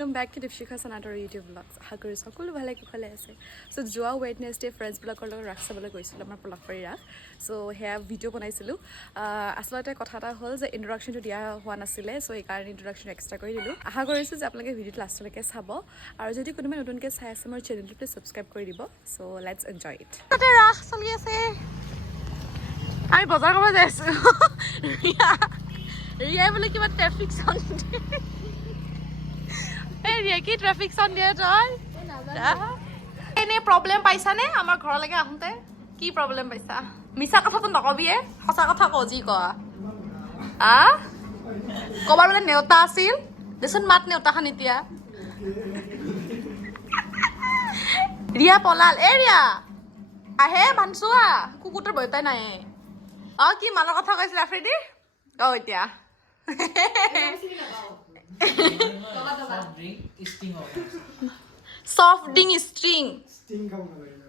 welcome back to Dipshika Sanator YouTube vlogs. আশা কৰি সকলো ভালে কুশলে আছে। সো যোৱা ওয়েডনেসডে ফ্ৰেন্ডছ বিলাকৰ লগত ৰাস চাবলৈ গৈছিলোঁ আমাৰ পলাশবাৰী ৰাস। সো হেয়া ভিডিঅ' বনাইছিলোঁ। আসলতে কথা এটা হ'ল যে ইন্ট্ৰডাকশ্যনটো দিয়া হোৱা নাছিলে। সো এই কাৰণে ইন্ট্ৰডাকশ্যন এক্সট্ৰা কৰি দিলোঁ। আশা কৰিছোঁ যে আপোনালোকে ভিডিঅ'টো লাষ্টলৈকে চাব আৰু যদি কোনোবাই নতুনকৈ চাই আছে মোৰ চেনেলটো প্লিজ সাবস্ক্ৰাইব কৰি দিব। So let's enjoy it. তাতে ৰাস চলি আছে। আমি বজাৰ কৰিব যাই আছোঁ। ৰিয়া বোলে কিবা ট্ৰেফিক চাউণ্ড কি ট্ৰেফিক চাউণ্ড দিয়ে তই এনে প্ৰব্লেম পাইছানে আমাৰ ঘৰলৈকে আহোঁতে কি প্ৰব্লেম পাইছা মিছা কথাটো নকবিয়ে সঁচা কথা ক যি কোৱা কবাৰ বোলে নেওতা আছিল দেচোন মাত নেওতাখন এতিয়া ৰিয়া পলাল ৰিয়া আহে ভানচোৱা কুকুৰটোৰ বইতাই নাই কি মানৰ কথা কৈছিলা আফ্ৰিদি এতিয়া soft drink string খাও না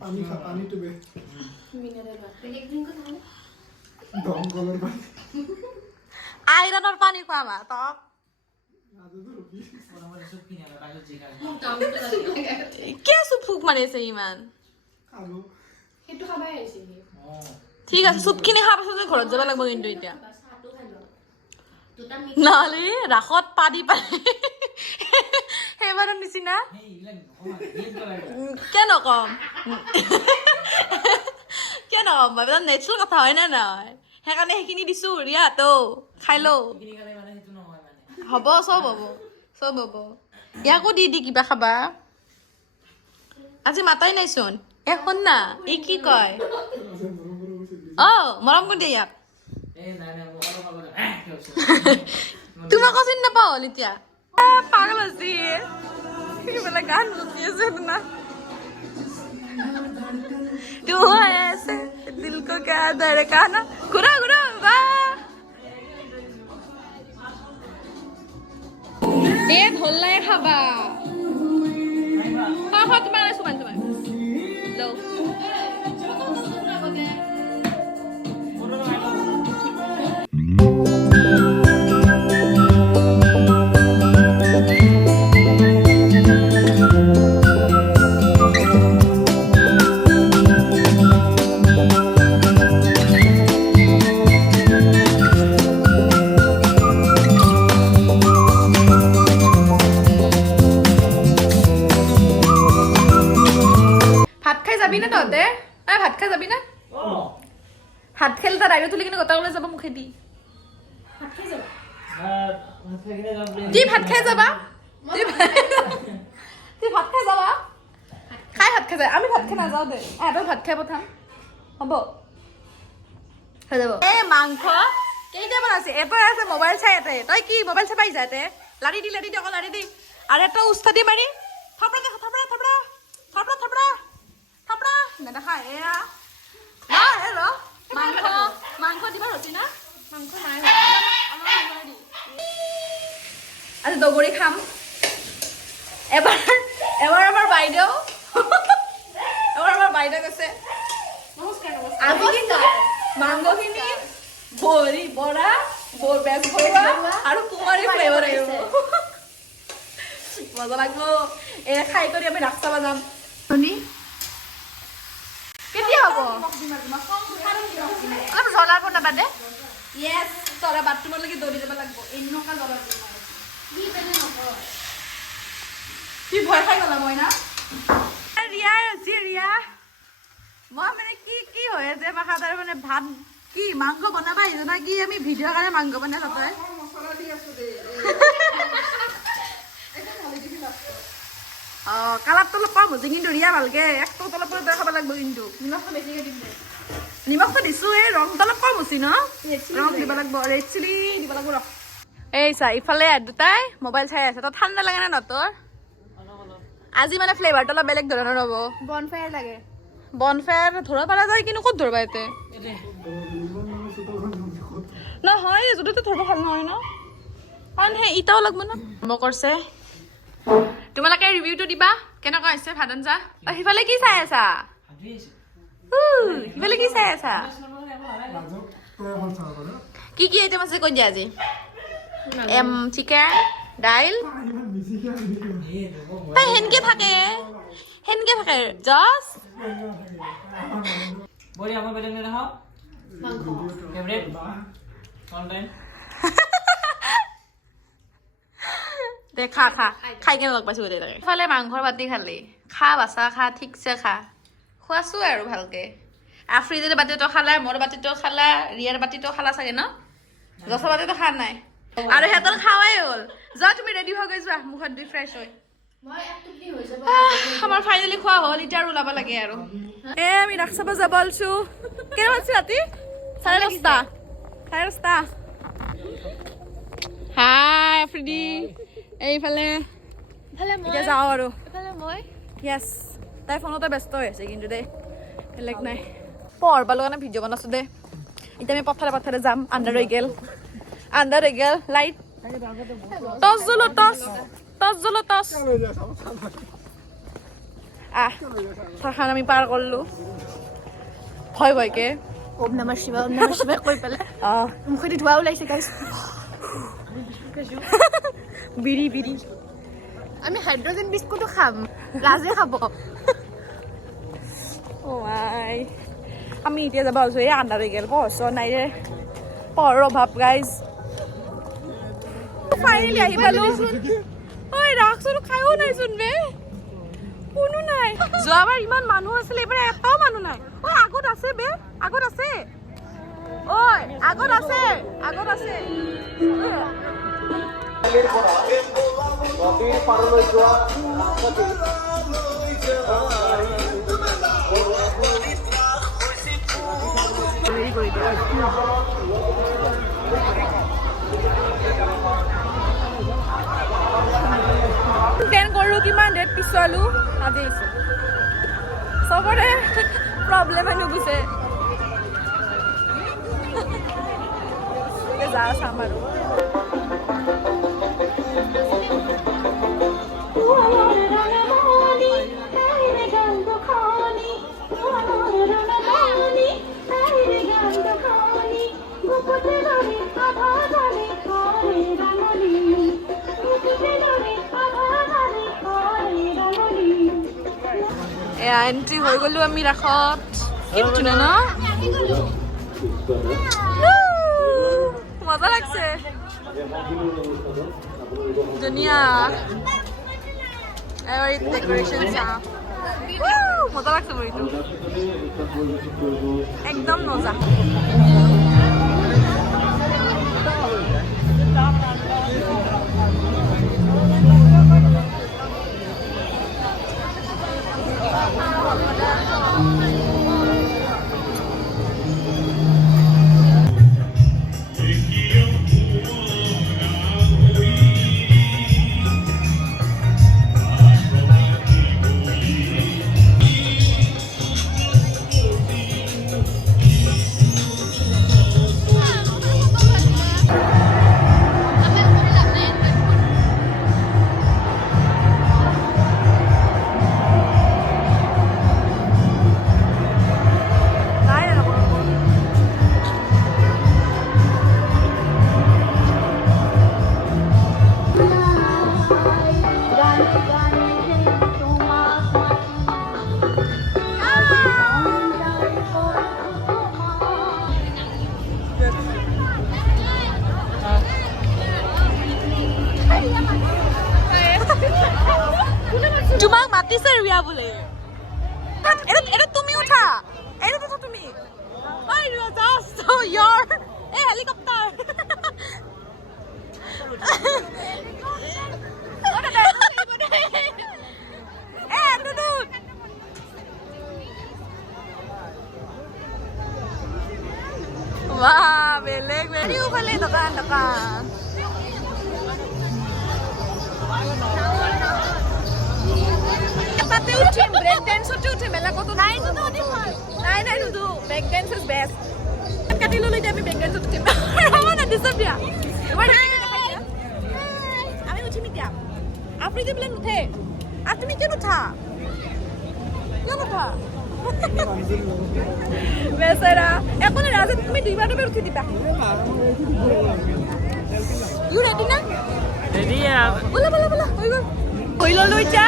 পানি পানি তো বে মিনারেল ওয়াটার এক ড্রিঙ্ক খাও দমকলের পানি আয়রনের পানি খাওয়া তো কে সুপ ফুক মারিছে ইমান খালো হেতু খাবাই আইছে ঠিক আছে সুপখিনি খাওয়ার পাছত ঘৰত যাব লাগিব কিন্তু এতিয়া নহলে ৰাখত পাদি পাই সেইবাৰৰ নিচিনা কেন কম নেচুৰেল কথা হয় নে নহয় সেইকাৰণে সেইখিনি দিছো ৰিয়া তো খাই লো হ'ব চব হ'ব ইয়াকো দি কিবা খাবা আজি মাতাই নাইচোন শুন না ই কি কয় মৰম কৰি দে ইয়াক তোমাক চিনি নাপাও এতিয়া পাগল আছে এইবিলাক গান শুনি আছে না तू ऐसे दिल को क्या धड़काना घुरा घुरा वाह ये ढोलना है खाबा हाँ तुम्हारा सुमन लो হাত খেল তাৰ আইডিয়া তুলি কিনে গটাবলৈ যাব মুখে দি কি ভাত খাই যাবা তুই ভাত খাই যাবা খাই ভাত খাই যা আমি ভাত খাই নাযাওঁ দে এবাৰ ভাত খাই পঠাম হ'ব হৈ যাব মাংস কেইটা বনাইছে এবাৰ আছে মোবাইল চাই এতে তই কি মোবাইল চাই পাইছা এতে লাৰি দি অকল লাৰি দি আৰু এটা উস্তা দি মাৰি থাপৰা নেদেখা এয়া মাংস দিবা হতি না মাংস নাই আজি দগৰি খাম এবাৰ আমাৰ বাইদেউ কৈছে নমস্কাৰ আজি কিন্তু মাংসখিনি বৰি বৰা বেজ বৰা আৰু কুমাৰী ফ্লেভাৰ আহিব মজা লাগিব খাই কৰি আমি ৰাস চাব যাম শুনি কেতিয়া হ'ব অলপ জ্বলাৰ পৰা নাবাদে য়েছ তৰা বাথৰুমলৈকে দৌৰি যাব লাগিব এনেকুৱা জ্বলাৰ কি ভয় খাই গলা মই না ৰিয়া মই মানে কি হৈ আছে বাখাদাৰ মানে ভাত কি মাংস বনাবা আহিছে না কি আমি ভিডিঅ'ৰ কাৰণে মাংস বনাই তাতে কালাৰটো অলপ কম হৈছে কিন্তু ৰিয়া ভালকে একটো তলপ কৰি খাব লাগিব কিন্তু নিমখটো বেছিকৈ দিম দে নিমখটো দিছোঁ এই ৰংটো অলপ কম হৈছে ন ৰং দিব লাগিব ৰেড চিলি দিব লাগিব ৰং এই চা ইফালে দুটাই মোবাইল চাই আছে তই ঠাণ্ডা লাগে নে ন তোৰ আজি মানে ফ্লেভাৰটো অলপ বেলেগ ধৰণৰ হ'ব বনফায়াৰ লাগে বনফায়াৰ ধৰিব পৰা যায় কিন্তু ক'ত ধৰিবা ইয়াতে নহয় য'তে ধৰিব ভাল নহয় ন কাৰণ সেই ইটাও লাগিব ন মই কৰিছে তোমালোকে ৰিভিউটো দিবা কেনেকুৱা হৈছে ভাত আঞ্জা সিফালে কি চাই আছা সিফালে কি চাই আছা কি আইটেম আছে কৈ দিয়া আজি চিকেন দাইল তাই সেনকে থাকে জাষ্ট বড়ি আমার বেটা নিয়ে রাখো ফেভারিট অনলাইন দে খা খাই কেনে লগ পাইছো দে তাকে ইফালে মাংসৰ বাতি খালি খা বাচা খা ঠিকছে খা খোৱাছো আৰু ভালকে আফ্ৰিদিৰ বাতিটো খালা মোৰ বাতিটো খালা ৰিয়াৰ বাতিটো খালা চাগে ন জছৰ বাতিটো খা নাই আৰু হেতৰ খাৱাই হ'ল যা তুমি ৰেডি হৈ গৈ যোৱা মুখত দি ফ্ৰেছ হৈ আমাৰ ফাইনেলি খোৱা হ'ল এতিয়া আৰু ওলাব লাগে আৰু আমি ৰাস চাব যাব আলছো কেনে বাজছে ৰাতি 10:30 হাই আফ্ৰিদি এইফালে এতিয়া যাওঁ আৰু য়েছ তাই ফোনতে ব্যস্ত হৈ আছে কিন্তু দেই বেলেগ নাই পঢ়বা লগা ভিডিঅ' বনাইছো দে এতিয়া আমি পথাৰে যাম আন্ধাৰ হৈ গেল লাইট টচ জ্বলো টচ থাখান আমি পাৰ কৰিলো ভয়কে ওম নমঃ শিৱায় কৈ পেলাই মুখেদি ধোৱা ওলাইছে গাইছ বিৰি আমি হাইড্ৰজেন বিস্কুটো খাম লাজে খাব আমি এতিয়া যাব আছো এই আন্ধাৰ হৈ গেল পঢ়ছ নাই ৰে পঢ়ৰ অভাৱ গাইজ ফাইনেলি আহি পালো ঐ ৰাস চলো খাইও নাইচোন বে কোনো নাই যোৱাবাৰ ইমান মানুহ আছিলে এইবাৰ এটাও মানুহ নাই ঐ আগত আছে বে আগত আছে প্লেন কৰিলো কিমান ডেট পিছুৱালো আজি আহিছো চবৰে প্ৰব্লেম হৈ নুগুছে যা চাম আৰু এয়া এন্ট্ৰি হৈ গলো আমি ৰাসত কি ধুনীয়া ন মজা লাগছে ধুনীয়া এবাৰ ডেকোৰেশন মজা লাগছে বইটো একদম মজা তোমাক মাতিছে ৰিয়া বোলে এটা তুমি উঠা এটা উঠা তুমি ঐ Riya just your A helicopter Wah, beleg. Ini ufale tekan. Tapi ucim break dance ucim mela ko to nai to break dance is best. Kati lolo jami break dance ucim. Ramana disap dia. Ami ucim dia. Apri je bilang uthe. Atmi kya utha? Kya utha? বেচারা এখন রাজা তুমি দুইবার উঠে দিবা U ready না Ready ya? বলা বলা বলা হৈ গ'ল হৈ ল'লো এতিয়া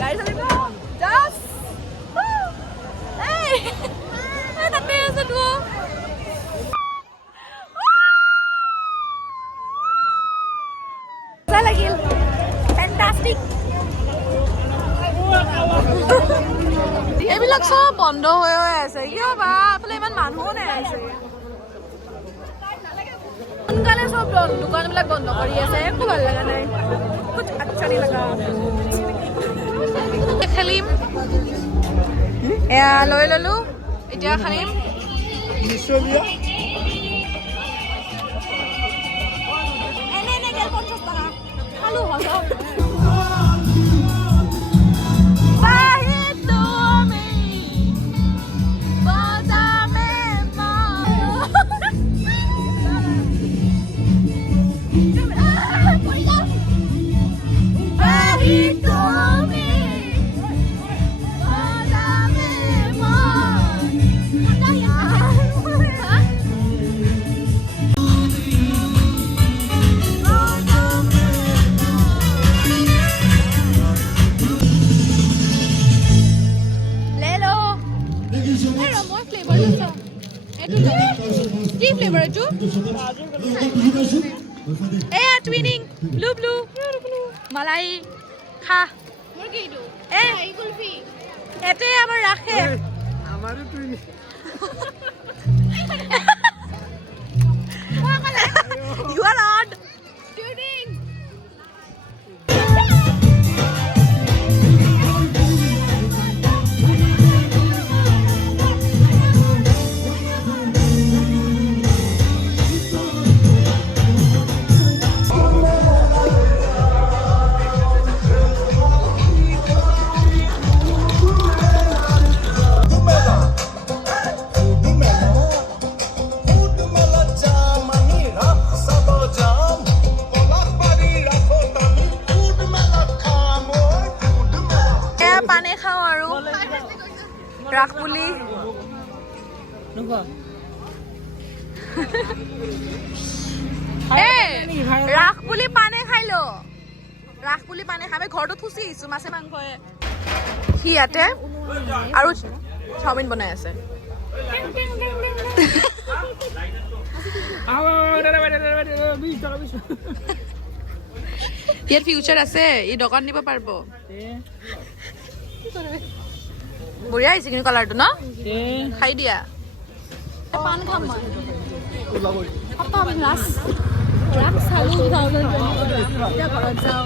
গাড়ী চলিব জাষ্ট এই তাতে আছে তো মজা লাগিল ফেন্টাস্টিক এইবিলাক চব বন্ধ হৈ আছে কিয় বা এইফালে ইমান মানুহো নাই আছে সোনকালে চব দোকানবিলাক বন্ধ কৰি আছে একো ভাল লগা নাই কুছ আচ্ছা নাই লগা খেলিম এয়া লৈ ল'লো এতিয়া খালিম এনে এনে গেল 50 টকা খালো হজম কি ফ্লেভার এটো এ টুইনিং ব্লু ব্লু মালাই খা মুরগি এটো এ কুলফি এতে আমার রাখে আমারও twinning you are odd twinning পানে খাও আৰু ৰাখপুলি ৰাখপুলি পানে খাই লো ৰাখপুলি পানে খাই ঘৰটো থুচি আহিছো মাছে মাংসয়ে সি ইয়াতে আৰু চাওমিন বনাই আছে ইয়াৰ ফিউচাৰ আছে ই দোকান নিব পাৰিব বঢ়িয়া আহিছে কিন্তু কালাৰটো ন খাই দিয়া পান খাম মই খতম ৰাস চালো 2020 এতিয়া ঘৰত যাওঁ